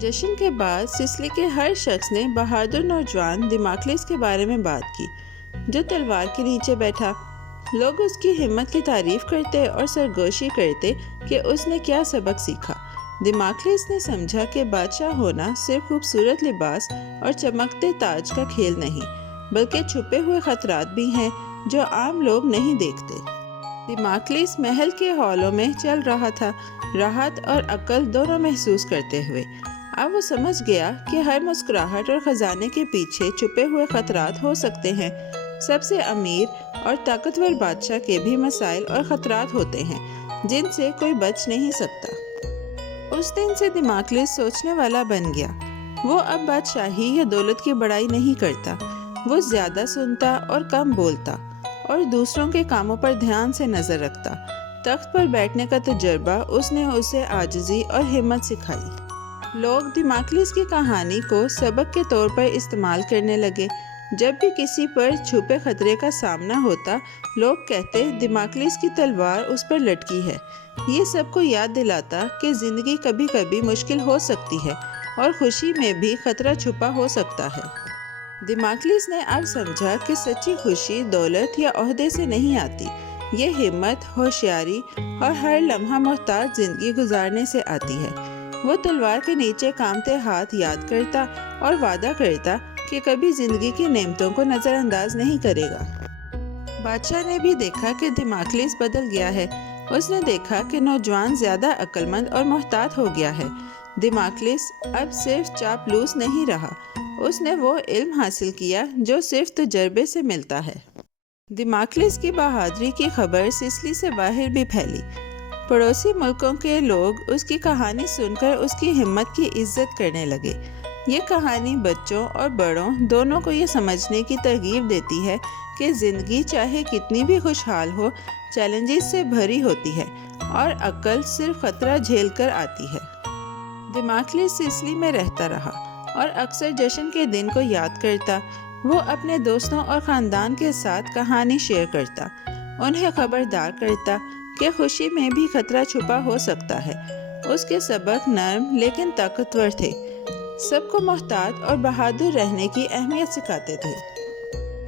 جشن کے بعد سسلی کے ہر شخص نے بہادر نوجوان دماکلیس کے بارے میں بات کی جو تلوار کے نیچے بیٹھا۔ لوگ اس کی ہمت کی تعریف کرتے اور سرگوشی کرتے کہ اس نے کیا سبق سیکھا۔ دماکلیس نے سمجھا کہ بادشاہ ہونا صرف خوبصورت لباس اور چمکتے تاج کا کھیل نہیں بلکہ چھپے ہوئے خطرات بھی ہیں جو عام لوگ نہیں دیکھتے۔ دماکلیس محل کے ہالوں میں چل رہا تھا، راحت اور عقل دونوں محسوس کرتے ہوئے۔ اب وہ سمجھ گیا کہ ہر مسکراہٹ اور خزانے کے پیچھے چھپے ہوئے خطرات ہو سکتے ہیں۔ سب سے امیر اور طاقتور بادشاہ کے بھی مسائل اور خطرات ہوتے ہیں جن سے کوئی بچ نہیں سکتا۔ اس دن سے دماکلیس سوچنے والا بن گیا۔ وہ اب بادشاہی یا دولت کی بڑائی نہیں کرتا، وہ زیادہ سنتا اور کم بولتا اور دوسروں کے کاموں پر دھیان سے نظر رکھتا۔ تخت پر بیٹھنے کا تجربہ اس نے اسے عاجزی اور ہمت سکھائی۔ لوگ دماکلیس کی کہانی کو سبق کے طور پر استعمال کرنے لگے۔ جب بھی کسی پر چھپے خطرے کا سامنا ہوتا، لوگ کہتے دماکلیس کی تلوار اس پر لٹکی ہے۔ یہ سب کو یاد دلاتا کہ زندگی کبھی کبھی مشکل ہو سکتی ہے اور خوشی میں بھی خطرہ چھپا ہو سکتا ہے۔ دماکلیس نے اب سمجھا کہ سچی خوشی دولت یا عہدے سے نہیں آتی، یہ ہمت، ہوشیاری اور ہر لمحہ محتاط زندگی گزارنے سے آتی ہے۔ وہ تلوار کے نیچے کانپتے ہاتھ یاد کرتا اور وعدہ کرتا کہ کبھی زندگی کی نعمتوں کو نظر انداز نہیں کرے گا۔ بادشاہ نے بھی دیکھا کہ دماکلیس بدل گیا ہے۔ اس نے دیکھا کہ نوجوان زیادہ عقل مند اور محتاط ہو گیا ہے۔ دماکلیس اب صرف چاپلوس نہیں رہا، اس نے وہ علم حاصل کیا جو صرف تجربے سے ملتا ہے۔ دماکلیس کی بہادری کی خبر سسلی سے باہر بھی پھیلی۔ پڑوسی ملکوں کے لوگ اس کی کہانی سن کر اس کی ہمت کی عزت کرنے لگے۔ یہ کہانی بچوں اور بڑوں دونوں کو یہ سمجھنے کی ترغیب دیتی ہے کہ زندگی چاہے کتنی بھی خوشحال ہو، چیلنجز سے بھری ہوتی ہے اور عقل صرف خطرہ جھیل کر آتی ہے۔ دماکلیس سسلی میں رہتا رہا اور اکثر جشن کے دن کو یاد کرتا۔ وہ اپنے دوستوں اور خاندان کے ساتھ کہانی شیئر کرتا، انہیں خبردار کرتا کہ خوشی میں بھی خطرہ چھپا ہو سکتا ہے۔ اس کے سبق نرم لیکن طاقتور تھے، سب کو محتاط اور بہادر رہنے کی اہمیت سکھاتے تھے۔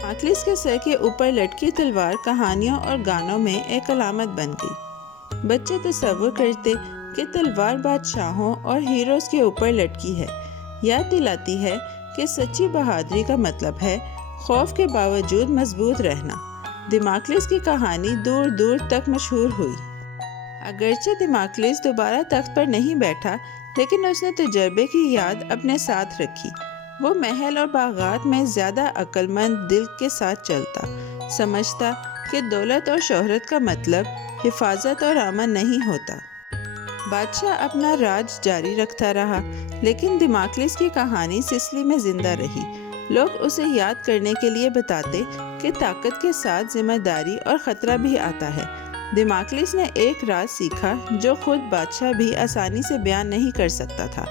دماکلیس کے سر کے اوپر لٹکی تلوار کہانیوں اور گانوں میں ایک علامت بن گئی۔ بچے تصور کرتے کہ تلوار بادشاہوں اور ہیروز کے اوپر لٹکی ہے، یاد دلاتی ہے کہ سچی بہادری کا مطلب ہے خوف کے باوجود مضبوط رہنا۔ دماکلیس کی کہانی دور دور تک مشہور ہوئی۔ اگرچہ دماکلیس دوبارہ تخت پر نہیں بیٹھا، لیکن اس نے تجربے کی یاد اپنے ساتھ رکھی۔ وہ محل اور باغات میں زیادہ عقل مند دل کے ساتھ چلتا، سمجھتا کہ دولت اور شہرت کا مطلب حفاظت اور امن نہیں ہوتا۔ بادشاہ اپنا راج جاری رکھتا رہا، لیکن دماکلیس کی کہانی سسلی میں زندہ رہی۔ لوگ اسے یاد کرنے کے لیے بتاتے کہ طاقت کے ساتھ ذمہ داری اور خطرہ بھی آتا ہے۔ دماکلیس نے ایک راز سیکھا جو خود بادشاہ بھی آسانی سے بیان نہیں کر سکتا تھا۔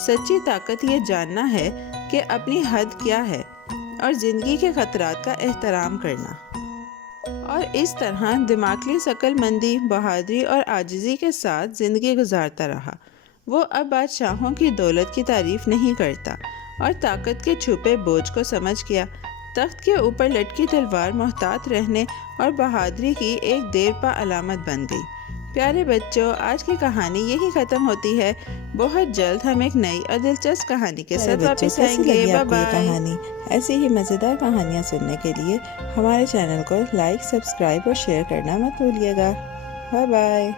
سچی طاقت یہ جاننا ہے کہ اپنی حد کیا ہے اور زندگی کے خطرات کا احترام کرنا۔ اور اس طرح دماکلیس عقل مندی، بہادری اور عاجزی کے ساتھ زندگی گزارتا رہا۔ وہ اب بادشاہوں کی دولت کی تعریف نہیں کرتا اور طاقت کے چھپے بوجھ کو سمجھ گیا۔ تخت کے اوپر لٹکی تلوار محتاط رہنے اور بہادری کی ایک دیر پا علامت بن گئی۔ پیارے بچوں، آج کی کہانی یہی ختم ہوتی ہے۔ بہت جلد ہم ایک نئی اور دلچسپ کہانی کے ساتھ واپس آئیں گے۔ Bye bye. ایسی ہی مزیدار کہانیاں سننے کے لیے ہمارے چینل کو لائک، سبسکرائب اور شیئر کرنا مت بھولیے گا۔ Bye bye.